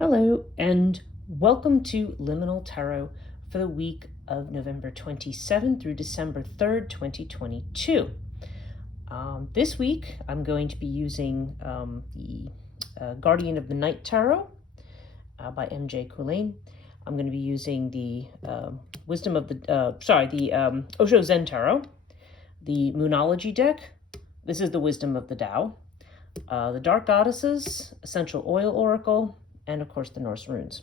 Hello, and welcome to Liminal Tarot for the week of November 27th through December 3rd, 2022. This week, I'm going to be using the Guardian of the Night Tarot by M.J. Cullen. I'm going to be using the Osho Zen Tarot, the Moonology deck. This is the Wisdom of the Tao, the Dark Goddesses, Essential Oil Oracle, and of course the Norse runes.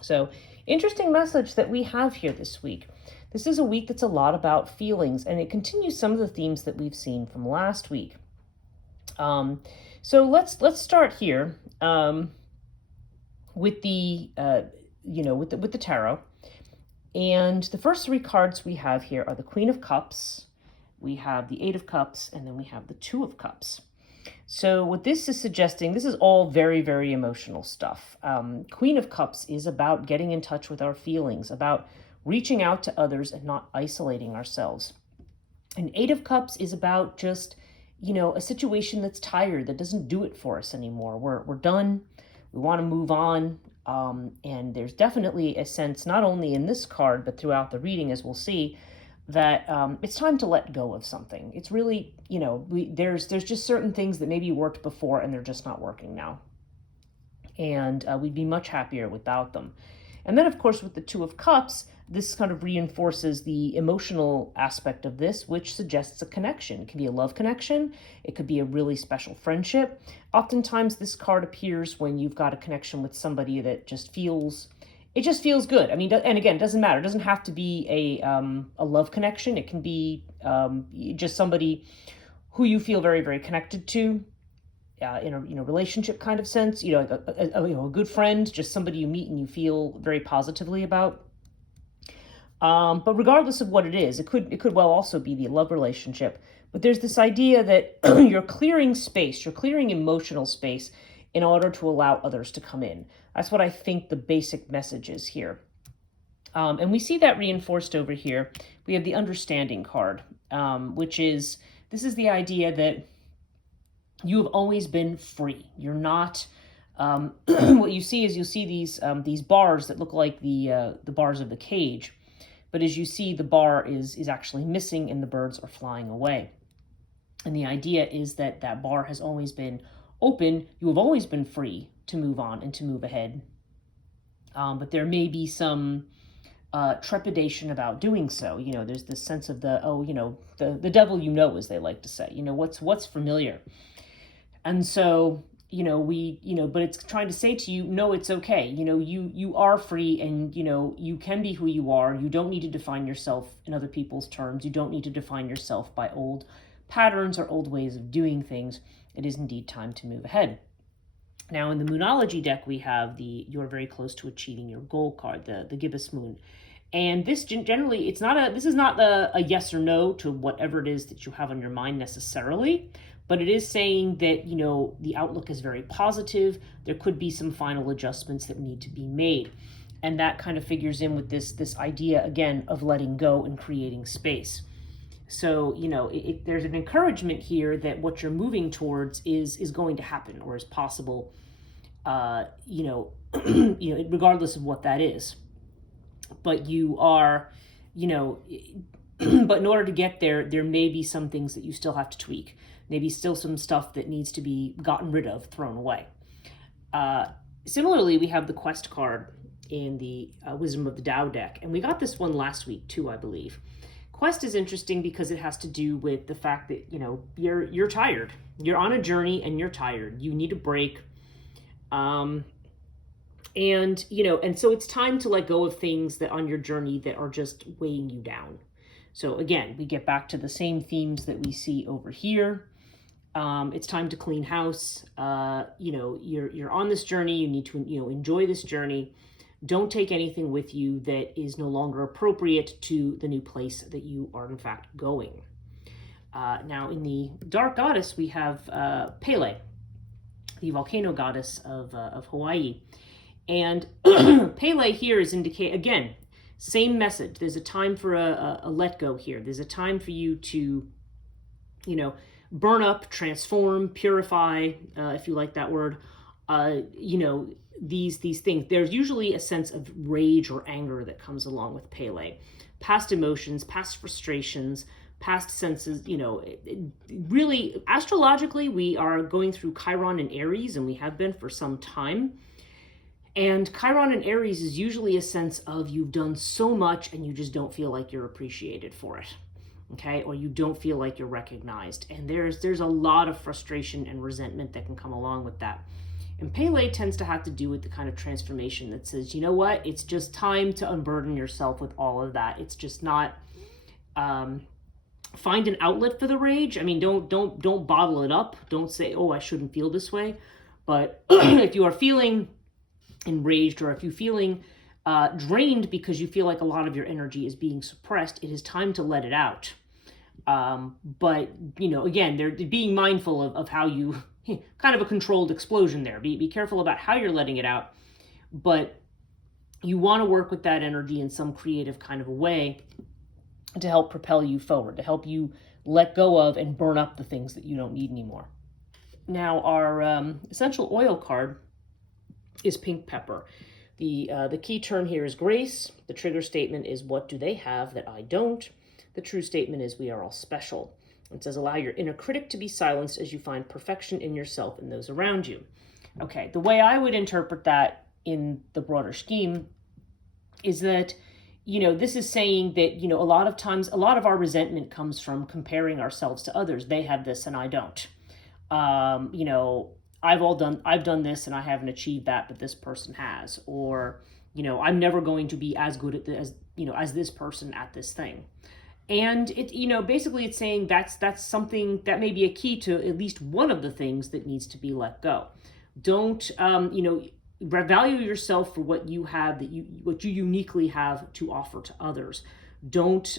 So, interesting message that we have here this week. This is a week that's a lot about feelings, and it continues some of the themes that we've seen from last week. So let's start here with the with the tarot. And the first three cards we have here are the Queen of Cups, we have the Eight of Cups, and then we have the Two of Cups. So what this is suggesting, this is all very, very emotional stuff. Queen of Cups is about getting in touch with our feelings, about reaching out to others and not isolating ourselves. And Eight of Cups is about just, a situation that's tired, that doesn't do it for us anymore. We're done. We want to move on. And there's definitely a sense, not only in this card, but throughout the reading, as we'll see, that it's time to let go of something. It's really, there's just certain things that maybe worked before and they're just not working now. And we'd be much happier without them. And then, of course, with the Two of Cups, this kind of reinforces the emotional aspect of this, which suggests a connection. It can be a love connection. It could be a really special friendship. Oftentimes, this card appears when you've got a connection with somebody that just feels good. I mean, and again, it doesn't matter. It doesn't have to be a love connection. It can be just somebody who you feel very, very connected to in a relationship kind of sense. Like a good friend, just somebody you meet and you feel very positively about. But regardless of what it is, it could well also be the love relationship. But there's this idea that you're clearing space, you're clearing emotional space in order to allow others to come in. That's what I think the basic message is here. And we see that reinforced over here. We have the Understanding card, which is, this is the idea that you have always been free. You're not, what you see is you'll see these bars that look like the bars of the cage. But as you see, the bar is actually missing and the birds are flying away. And the idea is that that bar has always been open. You have always been free to move on and to move ahead. But there may be some trepidation about doing so. There's this sense of the devil, as they like to say, what's familiar. And so, but it's trying to say to you, no, it's okay. You are free and, you can be who you are. You don't need to define yourself in other people's terms. You don't need to define yourself by old patterns or old ways of doing things. It is indeed time to move ahead. Now, in the Moonology deck, we have the You're Very Close to Achieving Your Goal card, the Gibbous Moon. And this generally, this is not a yes or no to whatever it is that you have on your mind necessarily, but it is saying that, the outlook is very positive. There could be some final adjustments that need to be made. And that kind of figures in with this idea, again, of letting go and creating space. So, there's an encouragement here that what you're moving towards is going to happen or is possible, regardless of what that is. But you are, but in order to get there, there may be some things that you still have to tweak. Maybe still some stuff that needs to be gotten rid of, thrown away. Similarly, we have the Quest card in the Wisdom of the Tao deck. And we got this one last week too, I believe. Quest is interesting because it has to do with the fact that, you're tired. You're on a journey and you're tired. You need a break. And so it's time to let go of things that on your journey that are just weighing you down. So again, we get back to the same themes that we see over here. It's time to clean house. You're on this journey. You need to, enjoy this journey. Don't take anything with you that is no longer appropriate to the new place that you are in fact going. Now in the Dark Goddess, we have Pele, the volcano goddess of Hawaii. And Pele here is again, same message. There's a time for a let go here. There's a time for you to, burn up, transform, purify, if you like that word, these things. There's usually a sense of rage or anger that comes along with Pele. Past emotions, past frustrations, past senses, really astrologically, we are going through Chiron and Aries, and we have been for some time. And Chiron and Aries is usually a sense of you've done so much and you just don't feel like you're appreciated for it. Okay, or you don't feel like you're recognized. And there's a lot of frustration and resentment that can come along with that. And Pele tends to have to do with the kind of transformation that says, you know what, it's just time to unburden yourself with all of that. It's just not find an outlet for the rage. I mean, don't bottle it up. Don't say, oh, I shouldn't feel this way. But if you are feeling enraged, or if you're feeling drained because you feel like a lot of your energy is being suppressed, it is time to let it out. But, again, they're being mindful of how you, kind of a controlled explosion there. Be careful about how you're letting it out. But you want to work with that energy in some creative kind of a way to help propel you forward, to help you let go of and burn up the things that you don't need anymore. Now, our essential oil card is pink pepper. The key term here is grace. The trigger statement is, what do they have that I don't? The true statement is, we are all special. It says, allow your inner critic to be silenced as you find perfection in yourself and those around you. Okay, the way I would interpret that in the broader scheme is that, this is saying that, a lot of times, a lot of our resentment comes from comparing ourselves to others. They have this and I don't. I've done this and I haven't achieved that, but this person has. Or, I'm never going to be as good at as this person at this thing. And it, basically it's saying that's something that may be a key to at least one of the things that needs to be let go. Don't, value yourself for what you have, what you uniquely have to offer to others. Don't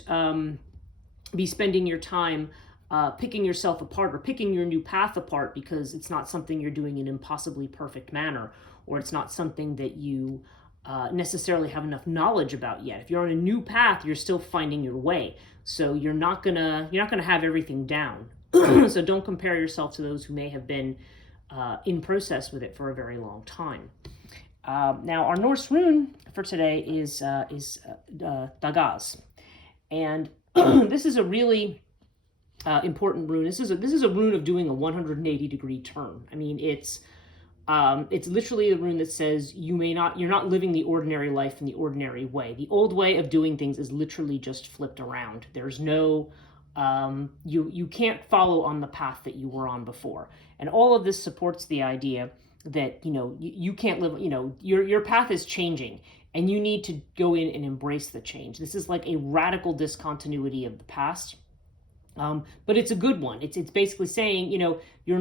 be spending your time picking yourself apart or picking your new path apart because it's not something you're doing in an impossibly perfect manner, or it's not something that you necessarily have enough knowledge about yet. If you're on a new path, you're still finding your way. So you're not gonna have everything down. So don't compare yourself to those who may have been in process with it for a very long time. Now, our Norse rune for today is Dagaz, and this is a really important rune. This is a rune of doing a 180-degree turn. I mean, it's literally a rune that says you're not living the ordinary life in the ordinary way. The old way of doing things is literally just flipped around. There's no you can't follow on the path that you were on before. And all of this supports the idea that you can't live, your path is changing and you need to go in and embrace the change. This is like a radical discontinuity of the past. But it's a good one. It's basically saying, you're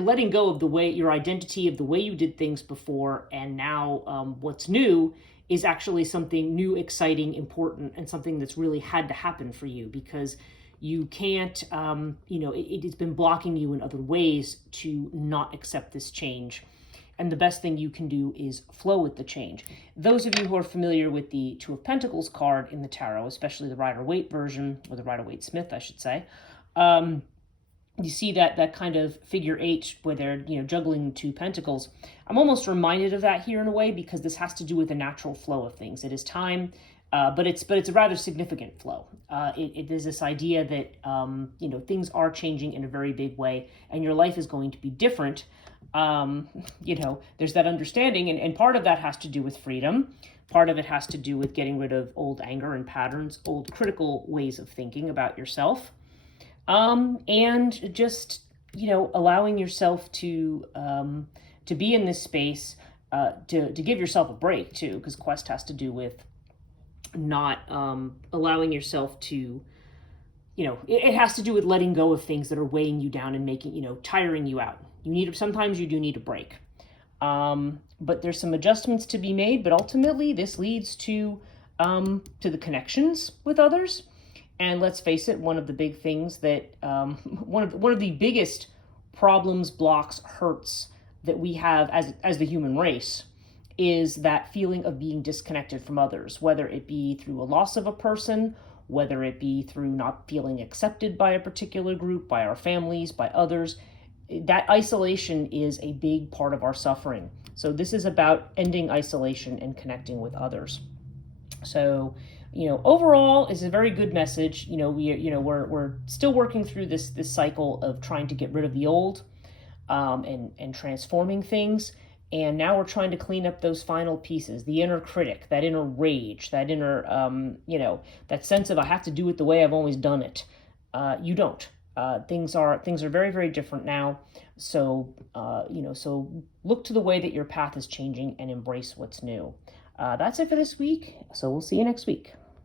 letting go of the way, your identity of the way you did things before. And now what's new is actually something new, exciting, important, and something that's really had to happen for you, because you can't, it's been blocking you in other ways to not accept this change. And the best thing you can do is flow with the change. Those of you who are familiar with the Two of Pentacles card in the tarot, especially the Rider-Waite version, or the Rider-Waite-Smith, I should say, you see that kind of figure 8 where they're juggling 2 pentacles. I'm almost reminded of that here in a way, because this has to do with the natural flow of things. It is time, but it's a rather significant flow. It is this idea that things are changing in a very big way, and your life is going to be different. There's that understanding, and part of that has to do with freedom. Part of it has to do with getting rid of old anger and patterns, old critical ways of thinking about yourself. And just, allowing yourself to be in this space, to give yourself a break too, because Quest has to do with not, allowing yourself to, it has to do with letting go of things that are weighing you down and making, tiring you out. Sometimes you do need a break. But there's some adjustments to be made, but ultimately this leads to the connections with others. And let's face it, one of the big things that, one of the biggest problems, blocks, hurts that we have as the human race is that feeling of being disconnected from others, whether it be through a loss of a person, whether it be through not feeling accepted by a particular group, by our families, by others. that isolation is a big part of our suffering. So this is about ending isolation and connecting with others. So, overall is a very good message. We're still working through this cycle of trying to get rid of the old, and transforming things. And now we're trying to clean up those final pieces, the inner critic, that inner rage, that inner, that sense of I have to do it the way I've always done it. You don't. Things are very, very different now. So, so look to the way that your path is changing and embrace what's new. That's it for this week. So we'll see you next week.